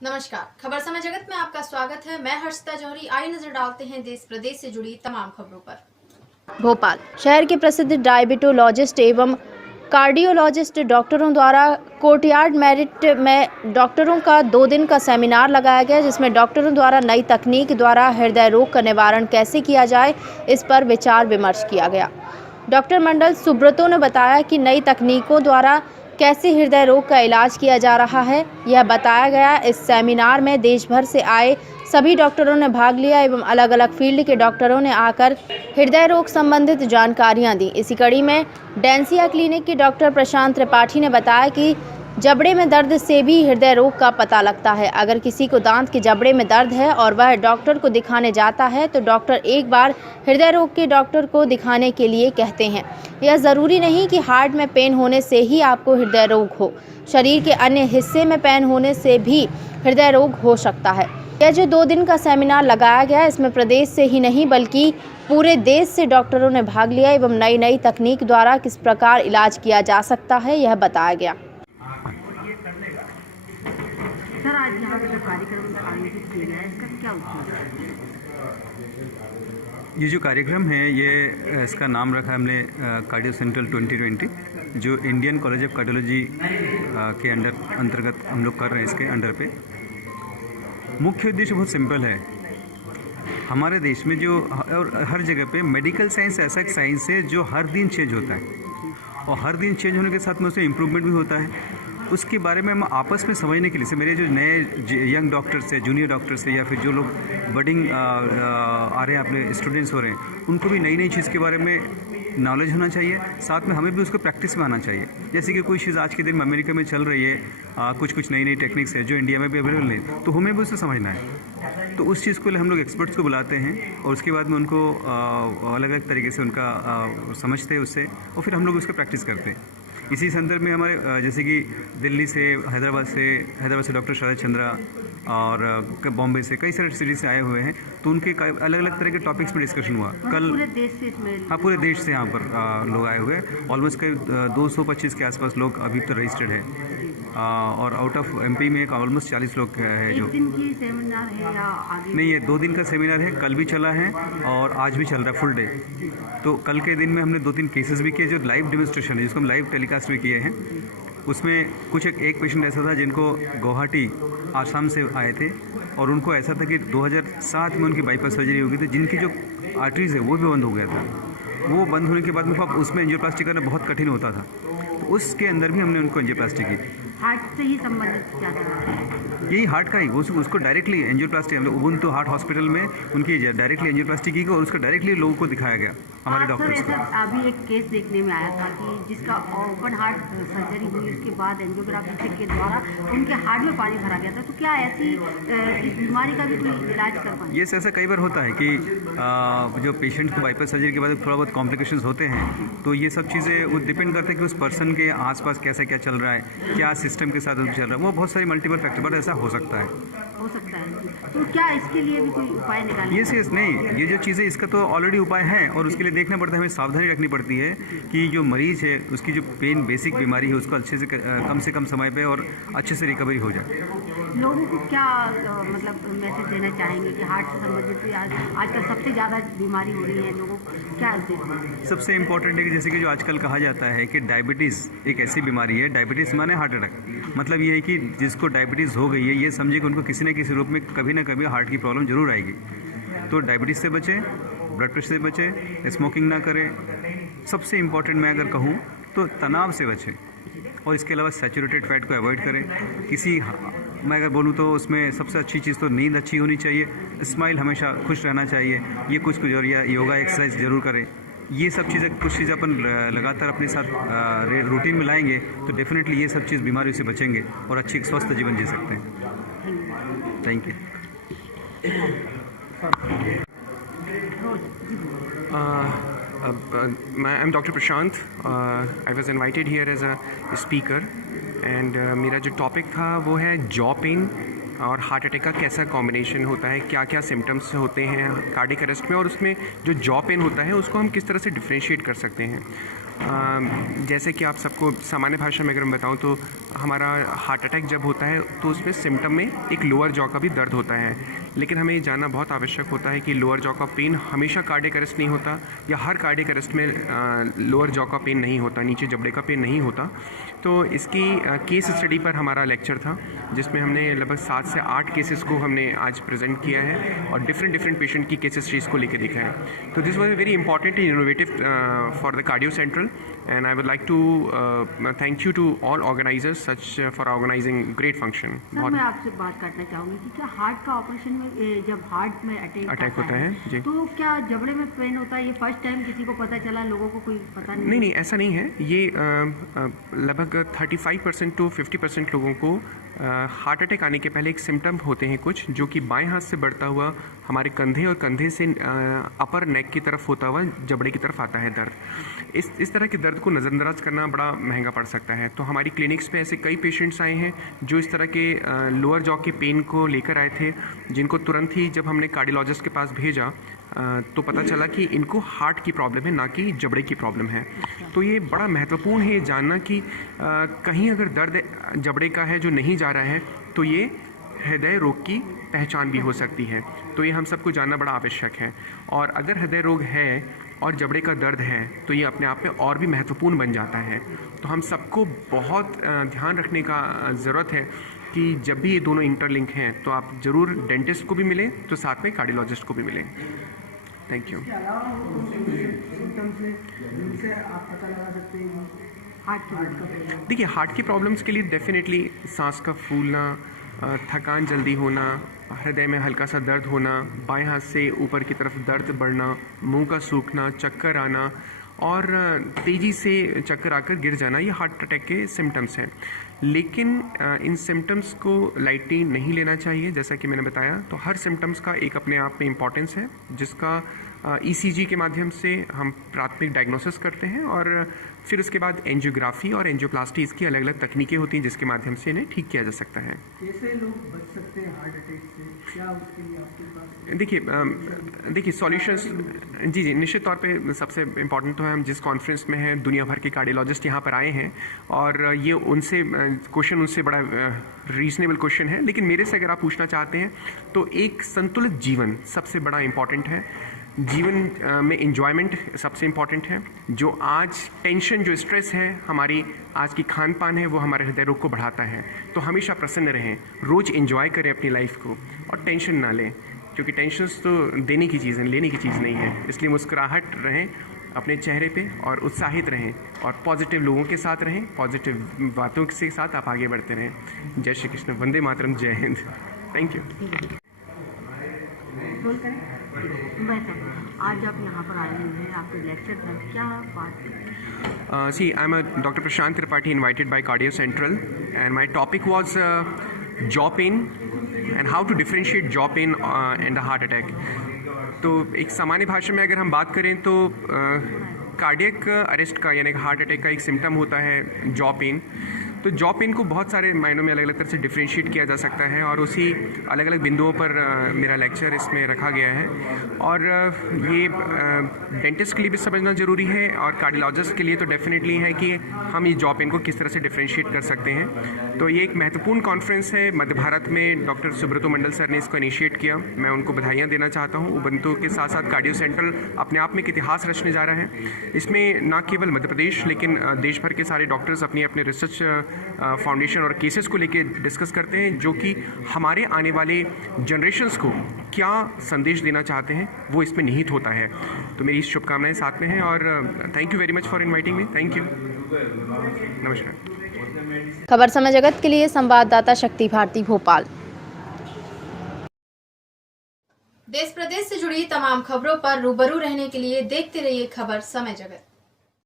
नमस्कार, खबर समय जगत में आपका स्वागत है। मैं हर्षिता जौहरी। आइए नजर डालते हैं देश प्रदेश से जुड़ी तमाम खबरों पर। भोपाल शहर के प्रसिद्ध डायबिटोलॉजिस्ट एवं कार्डियोलॉजिस्ट डॉक्टरों द्वारा कोर्टयार्ड मेरिट में डॉक्टरों का 2 दिन का सेमिनार लगाया गया, जिसमें डॉक्टरों द्वारा नई तकनीक द्वारा हृदय रोग का निवारण कैसे किया जाए, इस पर विचार विमर्श किया गया। डॉक्टर मंडल सुब्रतो ने बताया कि नई तकनीकों द्वारा कैसे हृदय रोग का इलाज किया जा रहा है, यह बताया गया। इस सेमिनार में देश भर से आए सभी डॉक्टरों ने भाग लिया एवं अलग अलग फील्ड के डॉक्टरों ने आकर हृदय रोग संबंधित जानकारियां दी। इसी कड़ी में डेंसिया क्लिनिक के डॉक्टर प्रशांत त्रिपाठी ने बताया कि जबड़े में दर्द से भी हृदय रोग का पता लगता है। अगर किसी को दांत के जबड़े में दर्द है और वह डॉक्टर को दिखाने जाता है तो डॉक्टर एक बार हृदय रोग के डॉक्टर को दिखाने के लिए कहते हैं। यह ज़रूरी नहीं कि हार्ट में पेन होने से ही आपको हृदय रोग हो, शरीर के अन्य हिस्से में पेन होने से भी हृदय रोग हो सकता है। यह जो 2 दिन का सेमिनार लगाया गया, इसमें प्रदेश से ही नहीं बल्कि पूरे देश से डॉक्टरों ने भाग लिया एवं नई नई तकनीक द्वारा किस प्रकार इलाज किया जा सकता है, यह बताया गया। सर, आज यहाँ पे जो कार्यक्रम आयोजित किया गया है, इसका क्या उद्देश्य है? ये जो कार्यक्रम है, ये इसका नाम रखा है हमने कार्डियो सेंट्रल 2020, जो इंडियन कॉलेज ऑफ कार्डियोलॉजी के अंतर्गत हम लोग कर रहे हैं। इसके अंडर पे मुख्य उद्देश्य बहुत सिंपल है। हमारे देश में जो और हर जगह पे मेडिकल साइंस ऐसा एक साइंस है जो हर दिन चेंज होता है और हर दिन चेंज होने के साथ में उसमें इम्प्रूवमेंट भी होता है। उसके बारे में हम आपस में समझने के लिए से मेरे जो नए यंग डॉक्टर्स है, जूनियर डॉक्टर्स है, या फिर जो लोग बडिंग आ रहे हैं, अपने स्टूडेंट्स हो रहे हैं, उनको भी नई नई चीज़ के बारे में नॉलेज होना चाहिए। साथ में हमें भी उसको प्रैक्टिस में आना चाहिए। जैसे कि कोई चीज़ आज के दिन में अमेरिका में चल रही है, कुछ नई नई टेक्निक्स है जो इंडिया में भी अवेलेबल नहीं, तो हमें भी उसे समझना है। तो उस चीज़ को हम लोग एक्सपर्ट्स को बुलाते हैं और उसके बाद में उनको अलग अलग तरीके से उनका समझते हैं उससे, और फिर हम लोग उसका प्रैक्टिस करते हैं। इसी संदर्भ में हमारे जैसे कि दिल्ली से, हैदराबाद से डॉक्टर शरद चंद्रा और बॉम्बे से, कई सारे सिटी से आए हुए हैं, तो उनके अलग अलग तरह के टॉपिक्स पर डिस्कशन हुआ। कल पूरे देश से इसमें? हाँ, पूरे देश से यहाँ पर लोग आए हुए हैं। ऑलमोस्ट कई 225 के आसपास लोग अभी तक रजिस्टर्ड है, और आउट ऑफ एमपी में ऑलमोस्ट 40 लोग है। जो 1 दिन की सेमिनार है या आगे? नहीं, ये 2 दिन का सेमिनार है। कल भी चला है और आज भी चल रहा है, फुल डे। तो कल के दिन में हमने 2-3 केसेस भी किए जो लाइव डेमोन्स्ट्रेशन है, जिसको हम लाइव टेलीकास्ट भी किए हैं। उसमें कुछ एक पेशेंट ऐसा था जिनको गुवाहाटी, आसाम से आए थे, और उनको ऐसा था कि 2007 में उनकी बाईपास सर्जरी हो गई थी, जिनकी जो आर्टरीज है वो भी बंद हो गया था। वो बंद होने के बाद में उसमें एंजियोप्लास्टी करना बहुत कठिन होता था, तो उसके अंदर भी हमने उनको एंजियोप्लास्टी की। हार्ट से ही संबंधित क्या था? यही हार्ट का ही, उसको डायरेक्टली एंजियोप्लास्टी, हम लोग उबुंटू हार्ट हॉस्पिटल में उनकी डायरेक्टली एंजियोप्लास्टी की गई और उसको डायरेक्टली लोगों को दिखाया गया, हमारे डॉक्टर्स को। अभी एक केस देखने में आया था कि जिसका ओपन हार्ट सर्जरी हुई, उसके बाद एंजियोग्राफी के द्वारा उनके हार्ट में पानी भरा गया था। तो क्या ऐसी इस बीमारी का भी कोई इलाज कर पाए? ये ऐसा कई बार होता है कि जो पेशेंट को बाईपास सर्जरी के बाद थोड़ा बहुत कॉम्प्लिकेशंस होते हैं, तो ये सब चीज़ें वो डिपेंड करते हैं कि उस पर्सन के आसपास कैसा क्या चल रहा है, क्या सिस्टम के साथ चल रहा है, वो बहुत सारी मल्टीपल फैक्टर, बट ऐसा हो सकता है। तो क्या इसके लिए भी कोई उपाय निकालना? यस, नहीं, ये जो चीज़ें, इसका तो ऑलरेडी उपाय है, और उसके लिए देखना पड़ता है, हमें सावधानी रखनी पड़ती है कि जो मरीज़ है उसकी जो पेन बेसिक बीमारी है उसको अच्छे से कम समय पे और अच्छे से रिकवरी हो जाए। लोगों को क्या मतलब मैसेज देना चाहेंगे कि हार्ट से संबंधित आजकल सबसे ज़्यादा बीमारी हो रही है, लोगों को क्या उद्देश्य? सबसे इम्पॉर्टेंट है कि जैसे कि जो आजकल कहा जाता है कि डायबिटीज़ एक ऐसी बीमारी है, डायबिटीज़ माने हार्ट अटैक, मतलब ये है कि जिसको डायबिटीज़ हो गई है, ये समझे कि उनको किसी न किसी रूप में कभी ना कभी हार्ट की प्रॉब्लम जरूर आएगी। तो डायबिटीज़ से बचें, ब्लड प्रेशर से बचें, स्मोकिंग ना करें। सबसे इम्पॉर्टेंट मैं अगर कहूँ तो तनाव से बचें, और इसके अलावा सैचुरेटेड फैट को अवॉइड करें। मैं अगर बोलूँ तो उसमें सबसे अच्छी चीज़ तो नींद अच्छी होनी चाहिए, स्माइल, हमेशा खुश रहना चाहिए। ये कुछ और योगा एक्सरसाइज ज़रूर करें। ये सब चीज़ें, कुछ चीज़ें अपन लगातार अपने साथ रूटीन में लाएंगे तो डेफिनेटली ये सब चीज़ बीमारियों से बचेंगे और अच्छी स्वस्थ जीवन जी सकते हैं। Thank you. I'm Dr. Prashant. I was invited here as a speaker and मेरा जो टॉपिक था वो है जॉ पेन और हार्ट अटैक का कैसा कॉम्बिनेशन होता है, क्या क्या सिम्टम्स होते हैं कार्डियक अरेस्ट में, और उसमें जो जॉ पेन होता है उसको हम किस तरह से डिफ्रेंशिएट कर सकते हैं। जैसे कि आप सबको सामान्य भाषा में अगर मैं बताऊं तो हमारा हार्ट अटैक जब होता है तो उसमें सिम्टम में एक लोअर जॉ का भी दर्द होता है, लेकिन हमें ये जानना बहुत आवश्यक होता है कि लोअर जॉ का पेन हमेशा कार्डियक अरेस्ट नहीं होता, या हर कार्डियक अरेस्ट में लोअर जॉ का पेन नहीं होता, नीचे जबड़े का पेन नहीं होता। तो इसकी केस स्टडी पर हमारा लेक्चर था, जिसमें हमने लगभग 7 से 8 केसेस को हमने आज प्रेजेंट किया है और डिफरेंट पेशेंट की केस स्टडीज़ को लेकर देखा है। तो this was very important and innovative for the cardio central, and I would like to thank you to all organisers such for organising great function. Sir मैं आपसे बात करना चाहूँगी कि क्या हार्ट का ऑपरेशन में जब हार्ट में अटैक होता है जी, तो क्या जबड़े में पेन होता है? ये फर्स्ट टाइम किसी को पता चला, लोगों को कोई पता नहीं? नहीं ऐसा नहीं है। ये लगभग 35% टू 50% लोगों को हार्ट अटैक आने के पहले एक सिम्टम होते हैं कुछ, जो कि बाएं हाथ से बढ़ता हुआ हमारे कंधे और कंधे से अपर नेक की तरफ होता हुआ जबड़े की तरफ आता है दर्द। इस तरह के दर्द को नज़रअंदाज करना बड़ा महंगा पड़ सकता है। तो हमारी क्लिनिक्स में ऐसे कई पेशेंट्स आए हैं जो इस तरह के लोअर जॉ के पेन को लेकर आए थे, जिनको तुरंत ही जब हमने कार्डियोलॉजिस्ट के पास भेजा तो पता चला कि इनको हार्ट की प्रॉब्लम है, ना कि जबड़े की प्रॉब्लम है। तो ये बड़ा महत्वपूर्ण है जानना कि कहीं अगर दर्द जबड़े का है जो नहीं जा रहा है तो ये हृदय रोग की पहचान भी हो सकती है। तो ये हम सबको जानना बड़ा आवश्यक है। और अगर हृदय रोग है और जबड़े का दर्द है तो ये अपने आप में और भी महत्वपूर्ण बन जाता है। तो हम सबको बहुत ध्यान रखने का ज़रूरत है कि जब भी ये दोनों इंटरलिंक हैं तो आप ज़रूर डेंटिस्ट को भी मिलें तो साथ में कार्डियोलॉजिस्ट को भी मिलें। Thank you. देखिए हार्ट की प्रॉब्लम्स के लिए डेफिनेटली सांस का फूलना, थकान जल्दी होना, हृदय में हल्का सा दर्द होना, बाएं हाथ से ऊपर की तरफ दर्द बढ़ना, मुंह का सूखना, चक्कर आना और तेज़ी से चक्कर आकर गिर जाना, ये हार्ट अटैक के सिम्टम्स हैं। लेकिन इन सिम्टम्स को लाइटली नहीं लेना चाहिए। जैसा कि मैंने बताया तो हर सिम्टम्स का एक अपने आप में इम्पॉर्टेंस है, जिसका ईसीजी के माध्यम से हम प्राथमिक डायग्नोसिस करते हैं और फिर उसके बाद एंजियोग्राफी और एंजियोप्लास्टी, इसकी अलग अलग तकनीकें होती हैं जिसके माध्यम से इन्हें ठीक किया जा सकता है। कैसे लोग बच सकते हैं हार्ट अटैक से? क्या उसके लिए आपके पास देखिए सॉल्यूशंस जी निश्चित तौर पे सबसे इम्पॉर्टेंट तो है, हम जिस कॉन्फ्रेंस में हैं दुनिया भर के कार्डियोलॉजिस्ट यहाँ पर आए हैं और ये उनसे क्वेश्चन उनसे बड़ा रीजनेबल क्वेश्चन है, लेकिन मेरे से अगर आप पूछना चाहते हैं तो एक संतुलित जीवन सबसे बड़ा इम्पॉर्टेंट है। जीवन में एंजॉयमेंट सबसे इम्पॉर्टेंट है। जो आज टेंशन, जो स्ट्रेस है, हमारी आज की खान पान है, वो हमारे हृदय रोग को बढ़ाता है। तो हमेशा प्रसन्न रहें, रोज़ एंजॉय करें अपनी लाइफ को और टेंशन ना लें, क्योंकि टेंशन्स तो देने की चीज़ है, लेने की चीज़ नहीं है। इसलिए मुस्कुराहट रहें अपने चेहरे पे और उत्साहित रहें और पॉजिटिव लोगों के साथ रहें, पॉजिटिव बातों के साथ आप आगे बढ़ते रहें। जय श्री कृष्ण, वंदे मातरम, जय हिंद। Thank you. रोल करें। आज आप यहाँ पर आए हुए हैं, आपके लेक्चर था, क्या बात है? See, I'm Dr. Prashant Tripathi invited by Cardio Central, and my topic was jaw pain and how to differentiate jaw pain and a heart attack. तो एक सामान्य भाषा में अगर हम बात करें तो कार्डियक अरेस्ट का यानी हार्ट अटैक का एक सिम्टम होता है जॉ पेन। तो जॉ पेन को बहुत सारे मायनों में अलग अलग तरह से डिफ्रेंशिएट किया जा सकता है और उसी अलग अलग बिंदुओं पर मेरा लेक्चर इसमें रखा गया है। और ये डेंटिस्ट के लिए भी समझना ज़रूरी है और कार्डियोलॉजिस्ट के लिए तो डेफिनेटली है कि हम ये जॉ पेन को किस तरह से डिफ्रेंशिएट कर सकते हैं। तो ये एक महत्वपूर्ण कॉन्फ्रेंस है मध्य भारत में, डॉक्टर सुब्रतो मंडल सर ने इसको इनिशिएट किया। मैं उनको बधाइयाँ देना चाहता हूँ। उबंटू के साथ साथ कार्डियो सेंट्रल अपने आप में एक इतिहास रचने जा रहा है। इसमें न केवल मध्य प्रदेश लेकिन देश भर के सारे डॉक्टर्स अपनी अपने रिसर्च फाउंडेशन और केसेस को लेके डिस्कस करते हैं, जो कि हमारे आने वाले जनरेशन्स को क्या संदेश देना चाहते हैं वो इसमें निहित होता है। तो मेरी शुभकामनाएं साथ में हैं और thank you very much for inviting me. Thank you, नमस्कार। खबर समय जगत के लिए संवाददाता शक्ति भारती, भोपाल। देश प्रदेश से जुड़ी तमाम खबरों पर रूबरू रहने के लिए देखते रहिए खबर समय जगत।